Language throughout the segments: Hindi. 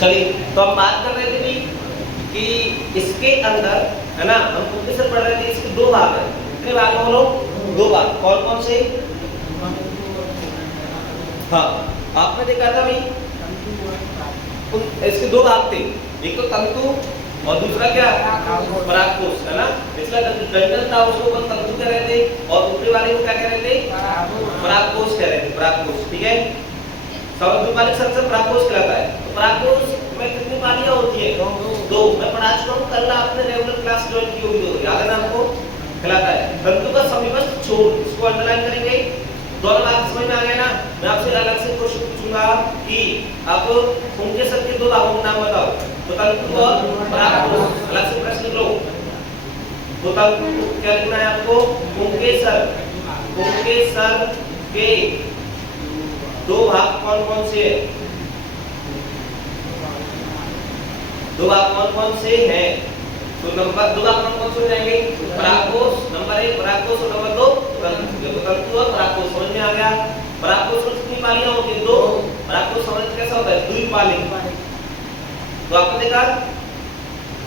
चलिए, तो हम बात कर रहे थे कि इसके अंदर है ना, हम पुष्प से पढ़ रहे थे, इसके दो भाग है। कितने भाग है बोलो? दो भाग। कौन कौन से? हाँ, आपने देखा था भाई, इसके दो भाग थे, एक तो तंतु और दूसरा क्या? परागकोश, है ना। पिछला डंठल था उसको अपन तंतु कह रहे थे, और ऊपरी वाले को क्या कह रहे थे? परागकोश कह रहे थे, परागकोश। ठीक है, सर्वद्वीपालिक संरचना परागकोश कहलाता है। तो परागकोश में कितनी पालियां होती है? दो। मैं पढ़ा चुका हूँ, कल आपने रेगुलर क्लास ज्वाइन की होगी, दो याद है ना आपको? कहलाता है तंतु का समीपस्थ छोर, इसको अंडरलाइन करेंगे। दोनों बात समझ में आ गया ना? मैं आपसे अलग से क्वेश्चन पूछूंगा कि आप उनके सब के दो भागों के नाम बताओ। तो तंतु और परागकोश, अलग से प्रश्न लो। तो तंतु क्या लिखना है आपको? पुंकेसर के दो भाग कौन कौन से हैं? दो भाग कौन कौन से हैं? तो नंबर दो भाग कौन कौन से हो जाएंगे? परागकोश, नंबर 1 परागकोश और नंबर 2 तंतु। तो तंतु और परागकोश समझ में आ गया। परागकोश में कितनी पालियां होती हैं? दो। परागकोश समझ कैसा होता है? द्विपालिक। तो आपने देखा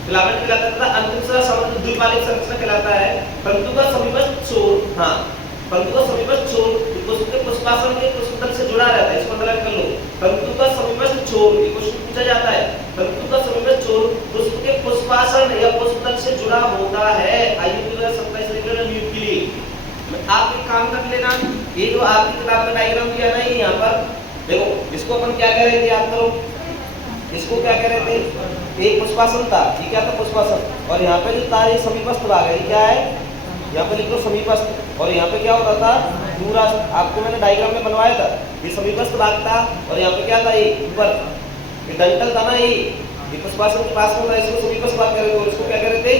फिलामेंट कहलाता था, अंतःस्राव संबंध द्विपालिक संरचना कहलाता है। तंतु का समीपस्थ छोर, हाँ, तंतु का समीपस्थ छोर उसके पुष्पासन के पुष्पतल से जुड़ा रहता है, इसको अंडरलाइन कर लो। तंतु का समीपस्थ छोर, ये क्वेश्चन पूछा जाता है। तंतु का समीपस्थ छोर पुष्प के पुष्पासन या पुष्पतल से जुड़ा होता है। आयुर्वेद 27 रेगुलर नियुक्त के लिए आप एक काम कर लेना, ये जो आपकी किताब में डायग्राम दिया है ना, ये यहाँ पर देखो, इसको अपन क्या कह रहे थे, याद करो। इसको क्या कह रहे थे? एक पुष्पासन था, ये क्या था? पुष्पासन। और यहाँ पे जो था ये समीपस्थ भाग है, ये क्या है? यहाँ पे लिख लो समीपस्थ। और यहाँ पे क्या होता था? दूरस्थ। आपको मैंने डायग्राम में बनवाया था, ये समीपस्थ भाग था, और यहाँ पे क्या था? ये ऊपर ये डंठल था ना, ये पुष्पासन के पास में था, इसको समीपस्थ भाग कह रहे थे। और इसको क्या कह रहे थे?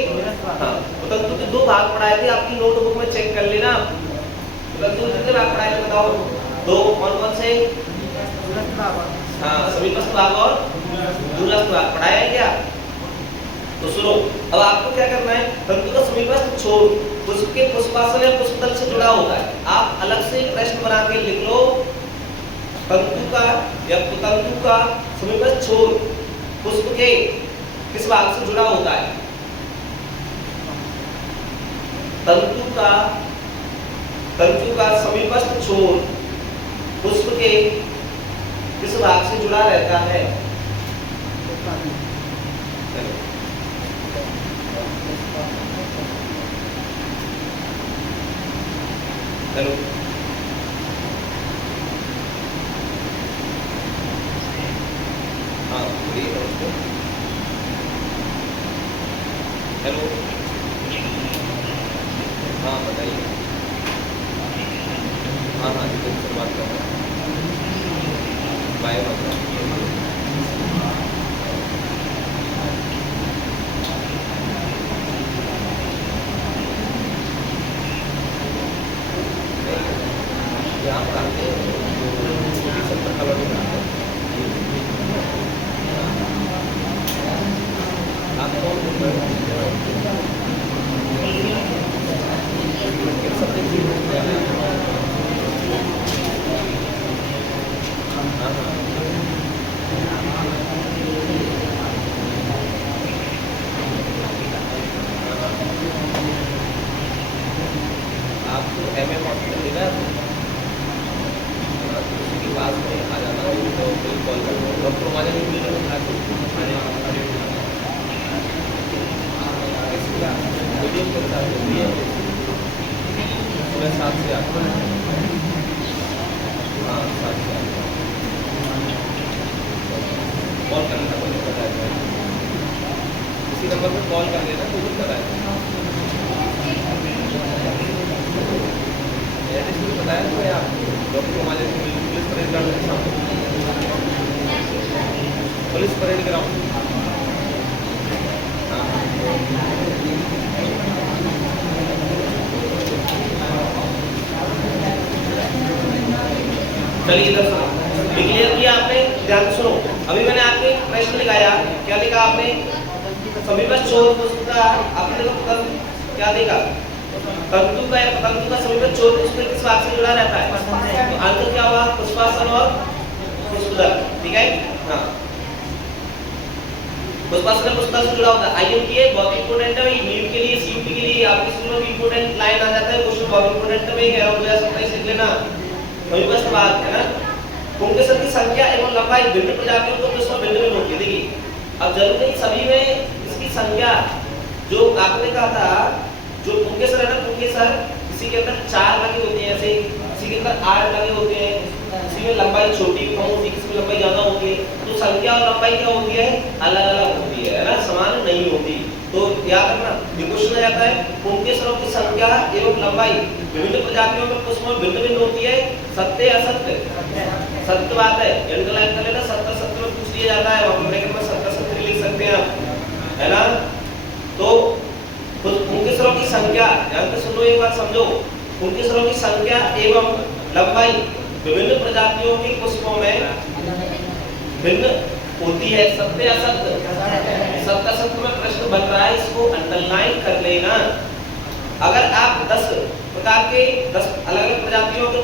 हाँ, तो तंतु के दो भाग पढ़ाए थे, आपकी नोटबुक में चेक कर लेना। तंतु कितने भाग पढ़ाए थे बताओ? दो। कौन कौन से? हाँ, समीपस्थ भाग और दूरस्थ भाग पढ़ाया है क्या? तो सुनो, अब आपको क्या करना है? तंतु का समीपस्थ छोर पुष्प के पुष्पासन या पुष्पतल से जुड़ा होता है। आप अलग से प्रश्न बना के लिख लो, तंतु का या तंतु का समीपस्थ छोर पुष्प के किस भाग से जुड़ा होता है? तंतु का समीपस्थ छोर पुष्प के किस भाग से जुड़ा रहता है? हेलो, हाँ बोलिए। हेलो, हाँ बताइए। हाँ हाँ, से बात कर रहा हूँ, बाय मतलब। यहाँ पर आते हैं, छोटी 70 कॉलोनी में आते हैं। आप कौन बोल रहे हो? आपको MM हॉस्पिटल मिला उसके पास में आ जाना, तो कोई कॉल कर दो। डॉक्टर माजा भी मिल रहे हैं वीडियो के साथ सुबह 7 से 8। हाँ 7 से 8 कॉल करना था, कोई बताया इसी नंबर पर कॉल कर लेना, तो बताया एड्रेस भी बताया था यार। डॉक्टर हमारे पुलिस परेड ग्राउंड के सामने, पुलिस परेड ग्राउंड। चलिए इधर सुनो, क्लियर किया आपने? ध्यान सुनो, अभी मैंने आपके प्रश्न लिखाया, क्या लिखा आपने? समीपस्थ छोर पुष्प का आपने क्या देखा? तंतु का समीपस्थ छोर पुष्प किस भाग से जुड़ा रहता है? तो आंसर क्या हुआ? पुष्पासन और पुष्पदल। ठीक है, हाँ पुष्पासन पुष्पा से जुड़ा होता है। आईएमपी है बहुत इंपॉर्टेंट है भाई, नीट के लिए सीयूटी के लिए आपके स्कूल में भी इंपॉर्टेंट लाइन आ जाता है, क्वेश्चन बहुत इंपॉर्टेंट है, मैं कह रहा हूं 2027 लिख लेना। वही बस बात है ना, पुंकेसर की संख्या एवं लंबाई भिन्न प्रजातियों को किसमें भिन्न भिन्न होती है। देखिए अब जरूरी नहीं सभी में इसकी संख्या, जो आपने कहा था जो पुंकेसर है ना, पुंकेसर किसी के अंदर 4 लगे होते हैं, ऐसे किसी के अंदर 8 लगे होते हैं, किसी में लंबाई छोटी कम होती है, किसी में लंबाई ज्यादा होती है, तो संख्या और लंबाई क्या होती है, अलग अलग होती है ना, समान नहीं होती। तो याद रखना ये क्वेश्चन आ जाता है, पुंकेसरों की संख्या एवं लंबाई विभिन्न प्रजातियों में पुष्पों में भिन्न भिन्न होती है, सत्य असत्य? सत्य बात है, अंडरलाइन कर लेना, सत्य सत्य में पूछ लिया जाता है, वहां ब्रैकेट में सत्य सत्य लिख सकते हैं आप, है ना। तो पुंकेसरों की संख्या, ध्यान से सुनो एक बात समझो, पुंकेसरों की संख्या एवं लंबाई विभिन्न प्रजातियों के पुष्पों में भिन्न होती है, सत्य असत्य? सत्य असत्य में प्रश्न बन रहा है, इसको अंडरलाइन कर लेना। अगर आप 10 प्रकार के 10 अलग अलग प्रजातियों के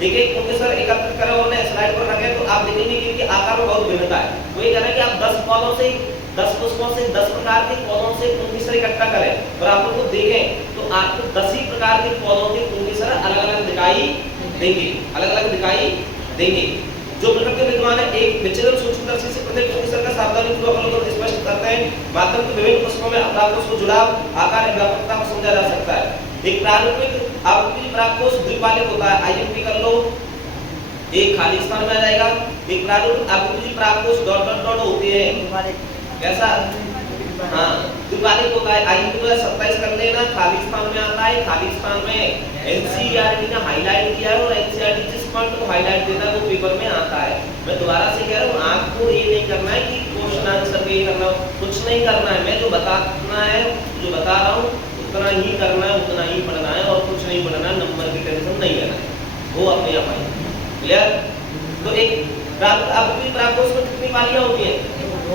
एक एक पुंकेसर एकत्रित करें और उन्हें स्लाइड पर रखें तो आप देखेंगे कि इनके आकार में बहुत भिन्नता है। वो ये कह रहे हैं कि आप 10 पौधों से 10 पुष्पों से 10 प्रकार के पौधों से पुंकेसर इकट्ठा करें और आप उनको देखें तो आपको 10 ही प्रकार के पौधों के पुंकेसर अलग अलग दिखाई देंगे, अलग अलग दिखाई देंगे। जो प्रकृति विद्वान है एक विचलन सूक्ष्मदर्शी से प्रत्येक पुंकेसर का सावधानीपूर्वक अवलोकन स्पष्ट करते हैं, माध्यम के विभिन्न पुष्पों में अपराकोष को जुड़ाव आकार एवं व्यापकता को समझा जा सकता है। एक प्रारूपिक आवृत्ति परागकोष द्विपालिक होता है, आईएमपी कर लो, एक खाली स्थान में आ जाएगा। एक प्रारूपिक आवृत्ति परागकोष डॉट डॉट डॉट होते हैं, कैसा? हाँ द्विपालिक होता है, आईएमपी 27 कर लेना, खाली स्थान में आता है, खाली स्थान में एनसीईआरटी ने हाईलाइट किया है और एनसीईआरटी जिस पॉइंट को हाईलाइट देता है वो पेपर में आता है। मैं दोबारा से कह रहा हूँ, आपको ये नहीं करना है कि क्वेश्चन आंसर पे करना, कुछ नहीं करना है, मैं जो बताना है जो बता रहा हूँ उतना ही करना है, उतना ही पढ़ना है और कुछ नहीं पढ़ना, नंबर की टेंशन नहीं लेना है, वो अपने आप आएंगे। क्लियर? तो एक आवृत्ति परागकोष में कितनी पालियां होती हैं?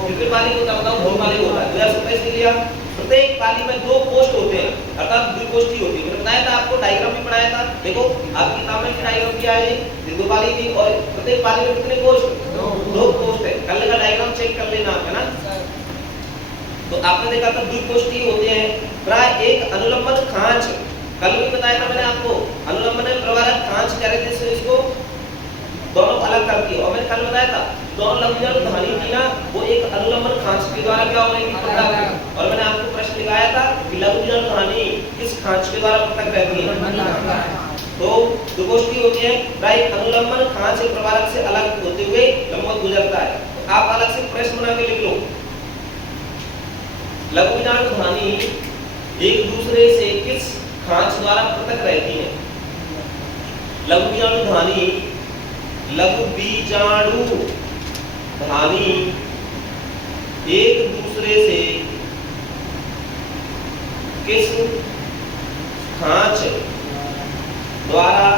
कितनी पाली होता है बताओ? 2 पाली होता है। 2027 के लिए प्रत्येक पाली में 2 पोस्ट होते हैं, अर्थात द्विकोष्ठी होती है। मैंने बताया था आपको, डायग्राम भी पढ़ाया था, देखो आपकी किताब में डायग्राम किया है, ये 2 पाली थी और प्रत्येक पाली में कितने पोस्ट? 2 पोस्ट है। कल का डायग्राम चेक कर लेना, है ना। तो आपने देखा था द्विकोष्ठी होते हैं, प्राय एक अनुलंबन खांच, कल भी बताया था मैंने आपको, अनुलंबन में प्रवारक खांच कह रहे थे इसको, दोनों अलग करती है। और मैंने कल बताया था दोनों लंबी और धानी थी ना, वो एक अनुलंबन खांच के द्वारा क्या हो रही थी, पृथक है। और मैंने आपको प्रश्न लिखाया था कि लंबी और धानी किस खांच के द्वारा पृथक रहती है? तो द्विकोष्ठी होती है, प्राय अनुलंबन खांच से प्रवारक से अलग होते हुए लंबवत गुजरता है। तो आप अलग से प्रश्न बना के लिख लो, लघु बीजाणु धानी एक दूसरे से किस खांच द्वारा पृथक रहती है? लघु बीजाणु धानी, लघु बीजाणु धानी एक दूसरे से किस खांच द्वारा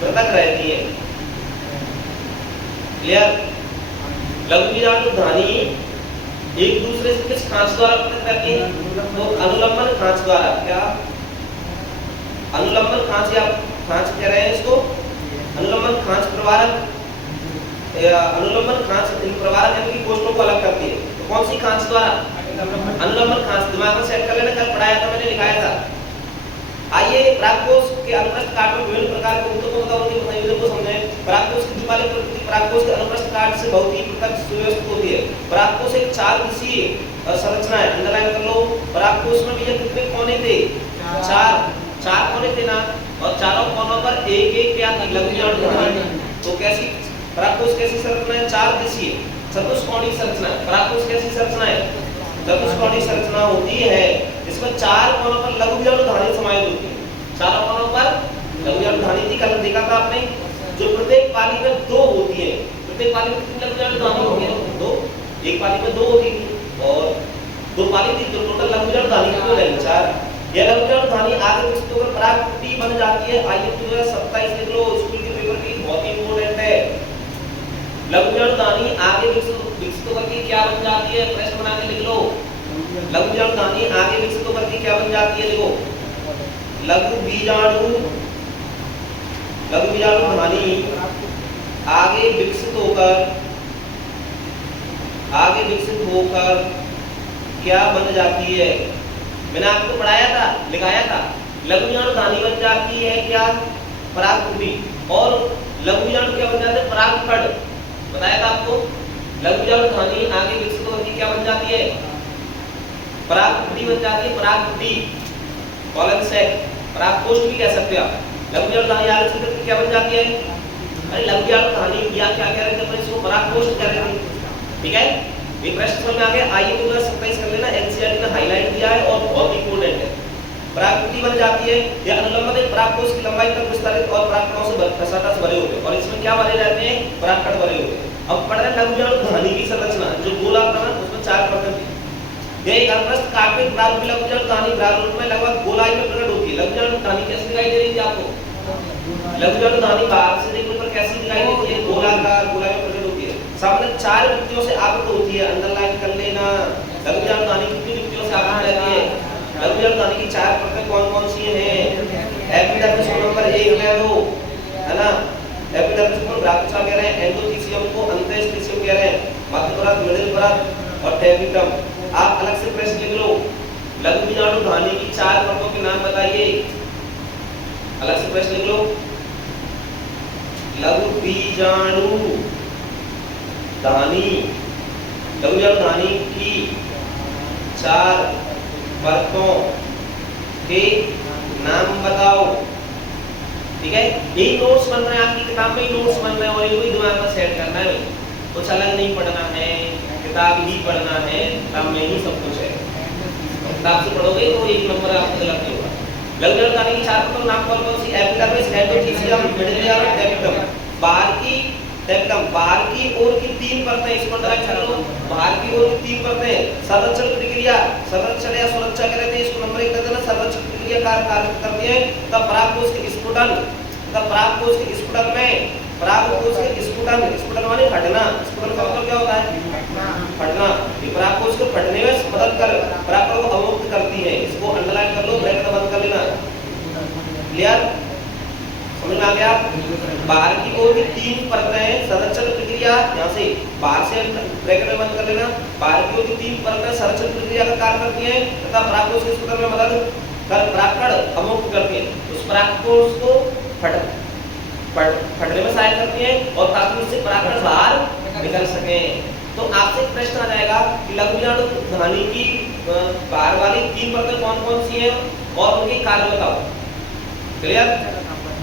पृथक रहती है? क्लियर? लघु बीजाणु धानी एक दूसरे से किस खांच द्वारा पृथक रहती है? तो अनुलंबन खांच द्वारा। क्या अनुलंबन खांच या खांच कह रहे हैं इसको? अनुलंबन खांच प्रवारक, अनुलंबन खांच इन प्रवारक यानी कि कोष्ठों को अलग करती है। तो कौन सी खांच द्वारा? अनुलंबन खांच। दिमाग में सेट कर लेना, कल पढ़ाया था मैंने, लिखाया था। आइए परागकोष के अनुप्रस्थ काट में विभिन्न प्रकार के ऊतकों का उनके को समझें। परागकोष की द्विपालिक प्रकृति परागकोष के अनुप्रस्थ काट से बहुत ही पृथक सुव्यवस्थित होती है। परागकोष एक 4 दिशीय संरचना है, अंडरलाइन कर लो। परागकोष में भैया कितने कोने थे? 4 कोने थे ना, और चारों कोनों पर एक एक क्या थी? लघु बीजाणु धानी। तो कैसी परागकोष कैसी संरचना है? 4 दिशीय चतुष्कोणीय संरचना। परागकोष कैसी संरचना है? चतुष्कोणीय संरचना होती है, इसमें 4 कोनों पर लघु बीजाणु धानी समाहित होती है। चारों कोनों पर लघु बीजाणु धानी थी, कल देखा था आपने। जो प्रत्येक पाली में 2 होती है, प्रत्येक पाली में कितनी लघु बीजाणु धानी होती है? 2। एक पाली में 2 होती थी और 2 पाली थी, तो टोटल लघु बीजाणु धानी कितनी है? 4। यह लघु बीजाणु धानी आगे विकसित होकर परागपुटी बन जाती है। आइए 2027 लिख लो, स्कूल के पेपर की बहुत ही इंपॉर्टेंट है। लघु बीजाणु धानी आगे विकसित होकर के क्या बन जाती है? प्रश्न बना के लिख लो। लघु बीजाणु धानी आगे विकसित होकर के क्या बन जाती है? देखो, लघु बीजाणु धानी आगे विकसित होकर क्या बन जाती है? मैंने आपको पढ़ाया था, लिखाया था, लघु बीजाणु धानी बन जाती है क्या? परागपुटी। और लघु बीजाणु क्या बन जाते हैं? परागकण। बताया था आपको, लघु बीजाणु धानी आगे विकसित होकर क्या बन जाती है? परागपुटी बन जाती है, परागपुटी, कॉलन सेक, परागकोष्ठ भी कह सकते हैं आप। लघु बीजाणु धानी आगे विकसित होकर क्या बन जाती है? अरे लघु बीजाणु धानी या क्या कह रहे थे अपन इसको? परागकोष्ठ कह रहे थे। ठीक है, ये प्रश्न समझ में आ गया। आइए तो 27 कर लेना, एनसीईआरटी ने हाईलाइट किया है और बहुत इंपॉर्टेंट है। परागपुटी बन जाती है, ये अनुलंब है, परागकोश की लंबाई तक विस्तारित और परागकणों से प्रसारता से भरे होते हैं और इसमें क्या भरे रहते हैं? परागकण भरे होते हैं। अब पढ़ रहे हैं लघु बीजाणु धानी की संरचना, जो गोला था ना उसमें 4 परतें थी। ये एक अर्धप्रस्थ काल्पनिक प्रारूप लघु बीजाणु धानी प्रारूप में लगभग गोलाई में प्रकट होती है। लघु बीजाणु धानी कैसे दिखाई दे रही थी आपको? लघु बीजाणु धानी बाहर से देखने पर कैसी दिखाई देती है? गोलाकार, गोलाई में प्रकट होती है। सामने 4 युक्तियों से आवृत होती है, अंडरलाइन कर लेना। लघु बीजाणु धानी कितनी युक्तियों से आवृत रहती है? लघु बीजाणु धानी की 4 परतें कौन-कौन सी हैं? एपिडर्मिस को नंबर 1 ले लो, है ना? एपिडर्मिस को ब्रांचा कह रहे हैं, एंडोथीसियम को अंतःस्थिसियम कह रहे हैं, मध्य परत, मिडिल परत और टेबिटम। आप अलग से प्रश्न लिख लो, लघु बीजाणु धानी की 4 परतों के नाम बताइए। अलग से प्रश्न लिख लो, लघु बीजाणु धानी, लघु बीजाणु धानी की 4 परतों के नाम बताओ। ठीक है, यही नोट्स बन रहे हैं, आपकी किताब में ही नोट्स बन रहे हैं और यही दिमाग में सेट करना है। कुछ अलग नहीं पढ़ना है, किताब ही पढ़ना है, किताब में ही सब कुछ है। किताब से पढ़ोगे तो एक नंबर आपको गलत नहीं होगा। लघु बीजाणु धानी की 4 परतों नाम कौन-कौन सी? एपिडर्मिस, एंडोथीसियम, मिडिल लेयर और टेबिटम। बाहर की टेबिटम, बाहर की ओर की 3 परतें, इसको ड्राइव कर लो। बाहर की ओर की 3 परतें, संरक्षण प्रक्रिया, संरक्षण या सुरक्षा कह रहे थे, इसको नंबर 1 कर देना। संरक्षण प्रक्रिया कार्य करती है तब परागकोश के स्फुटन, तब परागकोश के स्फुटन में, परागकोश के स्फुटन, स्फुटन माने फटना, स्फुटन का मतलब क्या होता है? फटना। ये परागकोश के फटने में मदद कर परागकणों को अवमुक्त करती है। इसको अंडरलाइन कर लो, ब्रैकेट बंद कर लेना। क्लियर? समझ में आ गया? बाहर की ओर की 3 परतें, संरक्षण प्रक्रिया, यहाँ से बाहर से ब्रैकेट में बंद कर लेना। बाहर की ओर की 3 परतें संरक्षण प्रक्रिया का कार्य करती हैं तथा परागकोश के स्फुटन में मदद कर परागकण अवमुक्त करती हैं। उस परागकोश को फटने में सहायता करती हैं और ताकि उससे परागकण बाहर निकल सके। तो आपसे एक प्रश्न आ जाएगा कि लघु बीजाणु धानी की बाहर वाली 3 परतें कौन-कौन सी हैं और उनके कार्य बताओ। क्लियर?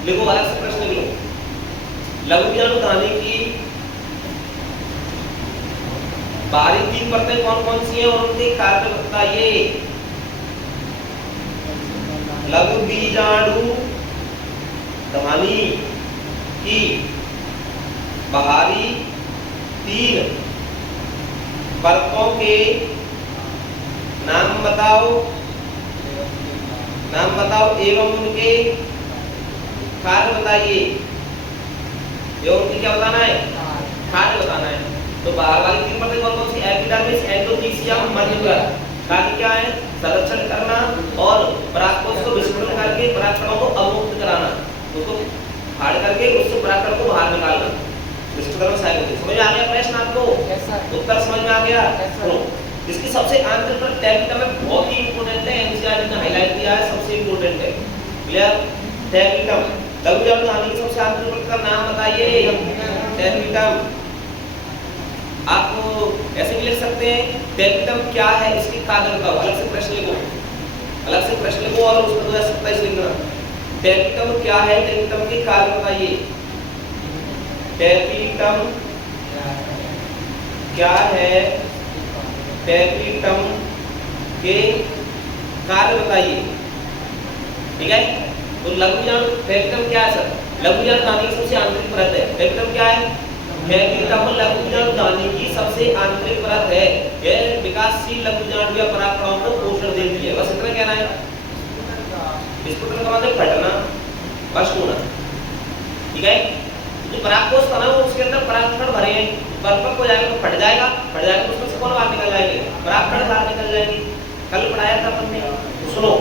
लिखो, अलग से प्रश्न लिख लो। लघु बीजाणु धानी की बाहरी 3 परतें कौन-कौन सी हैं और उनके कार्य बताइए। लघु बीजाणु धानी की बाहरी 3 परतों के नाम बताओ, नाम बताओ एवं उनके कार्य बताइए। ये उनकी क्या बताना है? कार्य बताना है। तो बाहर वाली 3 परतें कौन-कौन सी? एपिडर्मिस, एंडोथीसियम, मध्य परत। कार्य क्या है? संरक्षण करना और परागकोश को विस्फोटन करके परागकणों को अवमुक्त कराना, उसको फाड़ करके उससे परागकण को बाहर निकालना, विस्फोटन में सहायक होती है। समझ में आ गया प्रश्न आपको? उत्तर समझ में आ गया? सुनो, इसकी सबसे आंतरिक परत टेबिटम में बहुत ही इंपॉर्टेंट है, एनसीईआरटी ने हाईलाइट किया है, सबसे इंपॉर्टेंट है। क्लियर? टेबिटम, लघु बीजाणु धानी की सबसे आंतरिक परत का नाम बताइए। टेबिटम। आप ऐसे भी लिख सकते हैं, टेबिटम क्या है, इसके कार्य बताओ। अलग से प्रश्न लिखो, अलग से प्रश्न लिखो और उसमें 27 लिखना। टेबिटम क्या है, टेबिटम के कार्य बताइए। टेबिटम क्या है, टेबिटम के कार्य बताइए। ठीक है, तो लघु बीजाणु टेबिटम क्या है सर? लघु बीजाणु धानी की सबसे आंतरिक परत है। टेबिटम क्या है? टेबिटम लघु बीजाणु धानी की सबसे आंतरिक परत है। यह विकासशील लघु बीजाणु या परागकणों को पोषण देती है। बस इतना कहना है। विस्फोटन का मतलब फटना, बस्ट होना। ठीक है, जो परागकोश था ना उसके अंदर परागकण भरे हैं, परिपक्व हो जाएगा तो फट जाएगा, फट जाएगा तो उसमें से कौन बाहर निकल जाएंगे? परागकण बाहर निकल जाएंगे। कल पढ़ाया था अपन ने। तो सुनो,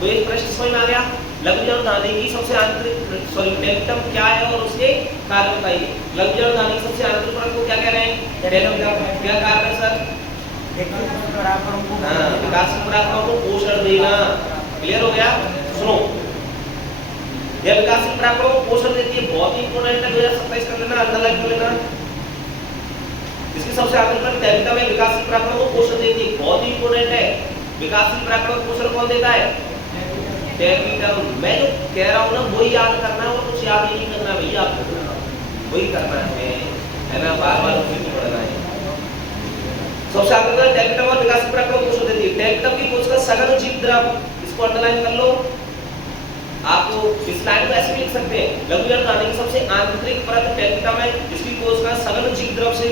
तो एक प्रश्न समझ में आ गया। लघु बीजाणु धानी की सबसे आंतरिक टेबिटम क्या है और उसके कार्य बताइए। लघु बीजाणु धानी की सबसे आंतरिक परत को क्या कह रहे हैं? टेबिटम। क्या कार्य है सर? हाँ, विकासशील पराक्रमों को पोषण देना। क्लियर हो गया? सुनो, यह विकासशील पराक्रमों को पोषण देती है, बहुत ही इंपॉर्टेंट है। 2027 कर लेना, अंडरलाइन कर लेना। इसकी सबसे आखिरी पर टैबिटा में विकासशील पराक्रमों को पोषण देती है, बहुत ही इंपॉर्टेंट है। विकासशील पराक्रमों को पोषण कौन देता है? टैबिटा। मैं जो कह रहा हूँ ना वही याद करना है, और कुछ याद ही नहीं करना भैया, आपको वही करना है ना, बार बार उसी को पढ़ना है। सबसे आगे का टैबिटम और विकासशील पराक्रमों को पोषण देती है। टैबिटम की कोशिका सघन जीव द्रव, इसको अंडरलाइन कर लो। आपको इस लाइन को ऐसे भी लिख सकते हैं, लघुजन नाड़ी की सबसे आंतरिक परत टैबिटम है, इसकी कोशिका सघन जीव द्रव से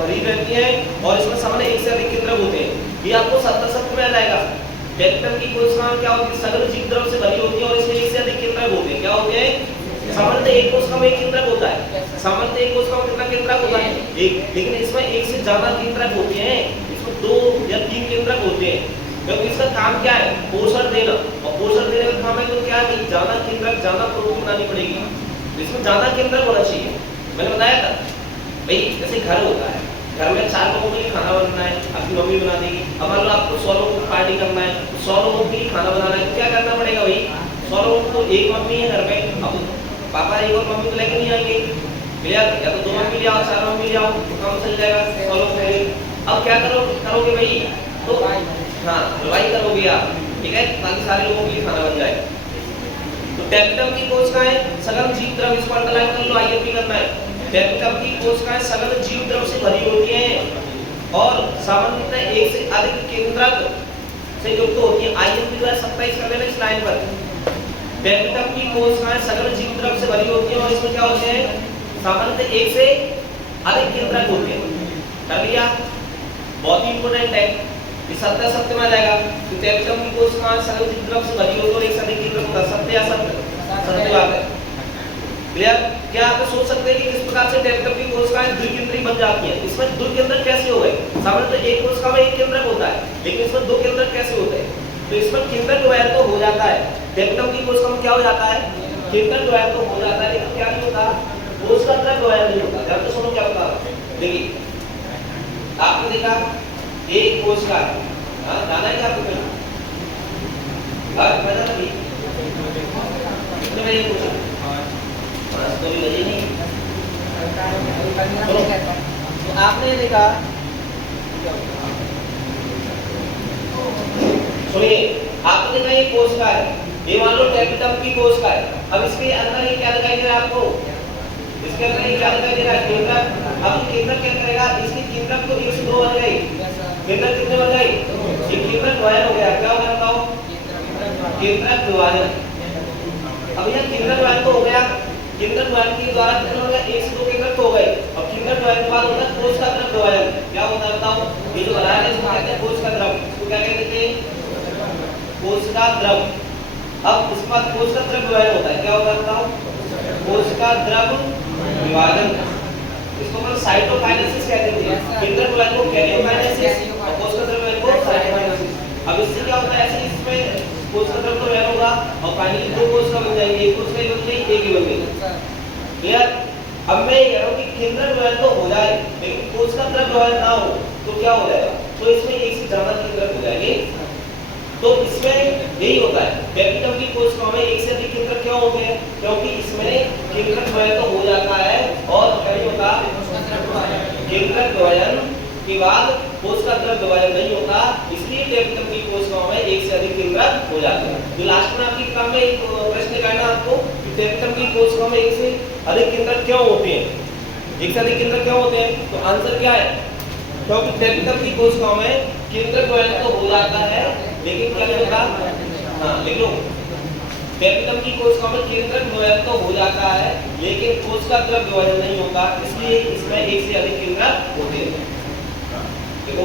भरी रहती है और इसमें सामान्य एक से अधिक केंद्रक होते हैं। ये आपको 70 में आ जाएगा। टैबिटम की कोशिका क्या होती है? सघन जीव द्रव से भरी होती है और इसमें एक से अधिक केंद्रक होते हैं। क्या होते हैं? सामान्यतः एक कोशिका में एक केंद्रक होता है। सामान्यतः एक कोशिका में कितना केंद्रक होता है? एक। लेकिन इसमें एक से ज्यादा केंद्रक होते हैं, इसमें 2 या 3 केंद्रक होते हैं, क्योंकि इसका काम क्या है? पोषण देना। और पोषण देने का काम है तो क्या है? ज्यादा केंद्रक, ज्यादा प्रोटीन बनानी पड़ेगी, इसमें ज्यादा केंद्रक होना चाहिए। मैंने बताया था भाई, जैसे घर होता है, घर में 4 लोगों के लिए खाना बनाना है, आपकी मम्मी बना देगी। अब मान लो आपको 100 लोगों को पार्टी करना है, तो 100 लोगों के लिए खाना बनाना है, क्या करना पड़ेगा भाई? 100 लोगों को, एक मम्मी है घर में, अब पापा एक और मम्मी को लेके नहीं आएंगे, क्लियर? या तो 2 मम्मी ले आओ, 4 मम्मी ले आओ, तो काम चल जाएगा 100 लोगों के लिए। अब क्या करोगे भाई? तो हाँ, डिवाइड करोगे आप, ठीक है, ताकि सारे लोगों के लिए खाना बन जाए। तो टैबिटम की कोशिकाएं सघन जीव द्रव, इसको अंडरलाइन कर लो, आईएमपी करना है। टैबिटम की कोशिकाएं सघन जीव द्रव से भरी होती हैं और सामान्यतः एक से अधिक केंद्रक से युक्त होती है। आईएमपी जो है 27 कर लेना इस लाइन पर। टैबिटम की कोशिकाएं सघन जीव द्रव से भरी होती हैं और इसमें क्या होते हैं? सामान्यतः एक से अधिक केंद्रक होते हैं। कर लिया? बहुत ही इंपॉर्टेंट है, ये 70 में आ जाएगा। तो टैबिटम की कोशिकाएं सघन जीव द्रव से भरी होती है और एक से अधिक केंद्रक होता है। सत्य या सत्य बात है। क्लियर? क्या आप सोच सकते हैं कि किस प्रकार से टैबिटम की कोशिकाएं द्विकेंद्री बन जाती हैं? इसमें द्विकेंद्रक कैसे हो गए? सामान्यतः एक कोशिका में एक केंद्रक होता है, लेकिन इसमें 2 केंद्रक कैसे होते हैं? तो इसमें केंद्रक जो है तो हो जाता है, टैबिटम की कोशिका में क्या हो जाता है? केंद्रक जो है तो हो जाता है, लेकिन क्या नहीं होता? कोशिका द्रव जो है नहीं होता। ध्यान से सुनो क्या होता है। देखिए, आपने देखा एक कोशिका, हां जाना है क्या आपको? बात पता नहीं कितने बजे पूछा? बस तो बजे नहीं। तो आपने देखा, सुनिए, आपने देखा ये कोशिका है, ये मान लो टैबिटम की कोशिका है। अब इसके अंदर ये क्या दिखाई दे रहा है आपको? इसके अंदर ये क्या दिखाई दे रहा है? केंद्रक। अब केंद्रक क्या करेगा? इसके केंद्रक तो 1 से 2 बन गई। केंद्रक कितने बन गई? ये केंद्रक द्वयन हो गया। क्या हो गया बताओ? केंद्रक द्वयन। अब यह केंद्रक द्वयन तो हो गया, केंद्रक द्वयन के द्वारा कितने हो गया? 1 से 2 केंद्रक तो हो गए। अब केंद्रक द्वयन के बाद होता है कोशिका द्रव द्वयन। क्या होता है बताओ? ये जो बनाया है इसको कहते हैं कोशिका द्रव। इसको क्या कहते हैं? कोशिका द्रव। अब इसके बाद कोशिका द्रव द्वयन होता है। क्या होता है बताओ? कोशिका द्रव विभाजन। इसको हम साइटोकाइनेसिस कहते हैं। केंद्रक द्वयन को कैरियोकाइनेसिस और कोशिका द्रव द्वयन को साइटोकाइनेसिस। अब इससे क्या होता है? ऐसे इसमें कोशिका द्रव द्वयन होगा और फाइनली 2 कोशिका बन जाएंगी, एक कोशिका बन गई, एक ही बन गई। क्लियर? अब मैं ये कह रहा हूं कि केंद्रक द्वयन तो हो जाए, लेकिन कोशिका द्रव द्वयन ना हो तो क्या हो जाएगा? तो इसमें एक से ज्यादा केंद्रक हो जाएंगे। तो इसमें यही होता है, टैबिटम की कोशिकाओं में एक से अधिक केंद्रक क्यों होते हैं? क्योंकि इसमें केंद्रक द्वयन तो हो जाता है और क्या नहीं होता? केंद्रक द्वयन के बाद कोशिका द्रव द्वयन नहीं होता, इसलिए टैबिटम की कोशिकाओं में एक से अधिक केंद्रक हो जाते हैं। तो लास्ट में आपकी एग्जाम में एक प्रश्न निकालना आपको कि टैबिटम की कोशिकाओं में एक से अधिक केंद्रक क्यों होते हैं? एक से अधिक केंद्रक क्यों होते हैं? तो आंसर क्या है? क्योंकि टैबिटम की कोशिकाओं में केंद्रक द्वयन तो हो जाता है, लेकिन क्या नहीं होता? हाँ लिख लो, टैबिटम की कोशिकाओं में केंद्रक द्वयन तो हो जाता है, लेकिन कोशिका द्रव द्वयन नहीं होता, इसलिए इसमें एक से अधिक केंद्रक होते हैं। देखो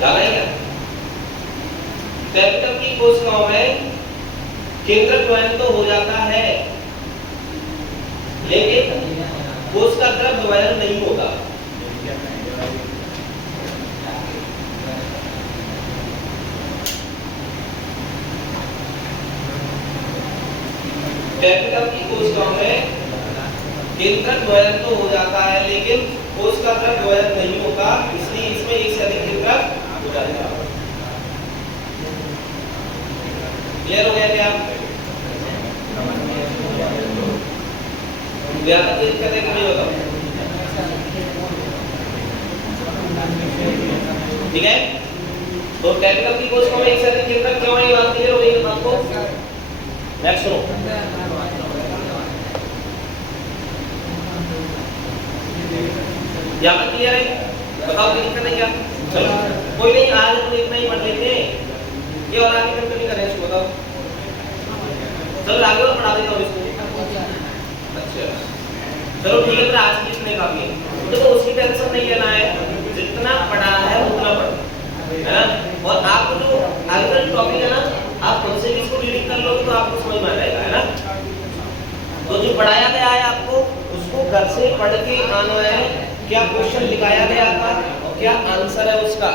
जाना है क्या? टैबिटम की कोशिकाओं में केंद्रक द्वयन तो हो जाता है, लेकिन कोशिका द्रव द्वयन नहीं होता। टैबिटम की कोशिकाओं में केंद्रक द्वयन तो हो जाता है, लेकिन कोष का तरफ विभाजन नहीं होगा, इसलिए इसमें एक से अधिक केंद्रक हो जाएगा। क्लियर हो गया क्या? व्यापक करने के लिए बताओ, ठीक है? तो कैपिटल की कोष को मैं एक से अधिक केंद्रक क्यों है, ये बात क्लियर हो गई है आपको? नेक्स्ट सुनो, यहाँ पर क्लियर है? बताओ क्या दिक्कत है क्या? चलो कोई नहीं, आज हम इतना ही पढ़ लेते हैं, ये और आगे कंटिन्यू करें इसको। बताओ चलो आगे और पढ़ा देता हूँ इसको। अच्छा चलो ठीक है, फिर आज की इतने काफी है। देखो उसकी टेंशन नहीं लेना है, जितना पढ़ा है उतना पढ़ो, है ना? और आपको जो आगे का टॉपिक है ना, आप खुद से इसको रीडिंग कर लोगे तो आपको समझ में आ जाएगा, है ना? तो जो पढ़ाया गया है आपको उसको घर से पढ़ के आना है, क्या क्वेश्चन लिखाया गया था और क्या आंसर है उसका।